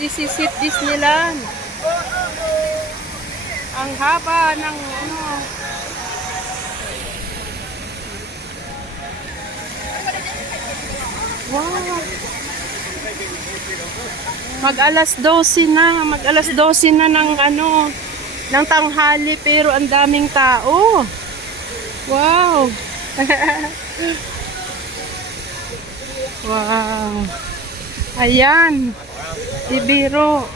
This is it, Disneyland. Ang haba ng ano. Wow. Mag-alas 12 na. Mag-alas 12 na ng ano, ng tanghali pero ang daming tao. Wow. Wow. Ayan. Ibiro.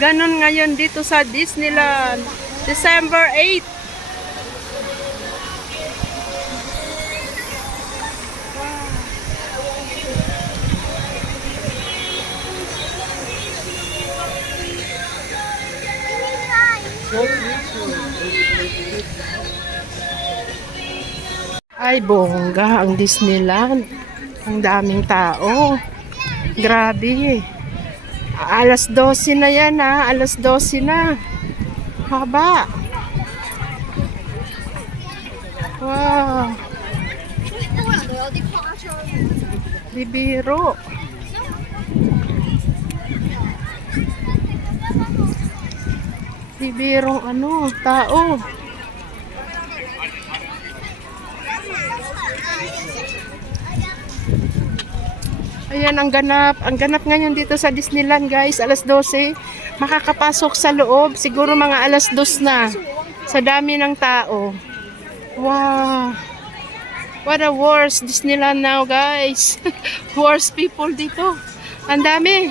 Ganon ngayon dito sa Disneyland. December 8. Ay, bongga ang Disneyland. Ang daming tao. Grabe. Alas 12 na yan ha. Alas 12 na. Haba. Wow. Bibiro. Bibirong ano, tao. Ayan ang ganap. Ang ganap ngayon dito sa Disneyland, guys. Alas 12. Makakapasok sa loob. Siguro mga alas 2 na. Sa dami ng tao. Wow. What a worst Disneyland now, guys. Worst people dito. Ang dami.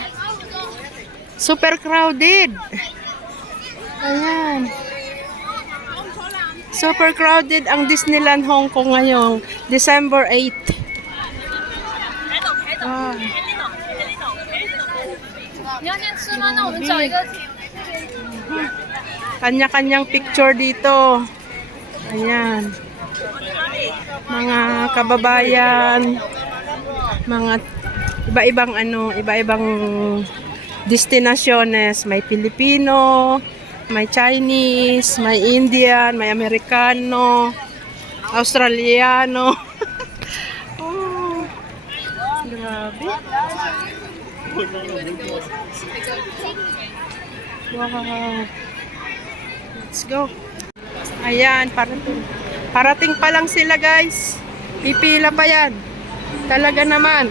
Super crowded. Ayan. Super crowded ang Disneyland Hong Kong ngayon. December 8. Wow. Kanya-kanyang picture dito. Ayan. Mga kababayan, mga iba-ibang ano, iba-ibang destinasyones. May Pilipino, may Chinese, may Indian, may Amerikano, Australiano. Oh, grabe. Wow. Let's go. Ayan, parating pa lang sila, guys. Pipila pa yan. Talaga naman.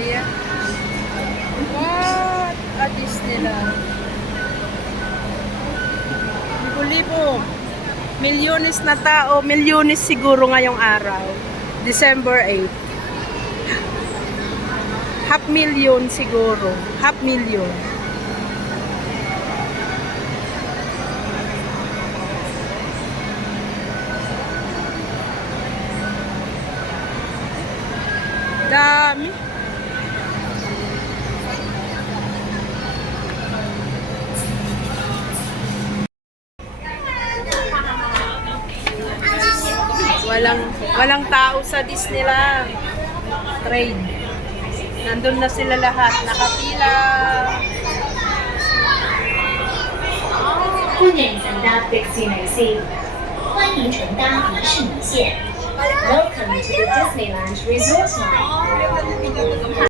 Ayan. What a Disneyland. Libo-libo. Milyones na tao. Milyones siguro ngayong araw. December 8. 500,000 siguro. 500,000. Dami. Walang tao sa Disneyland. Trade. Nandun na sila lahat. Nakapila. 欢迎乘搭迪士尼線，歡迎乘搭迪士尼線。Welcome to the Disneyland Resort Line.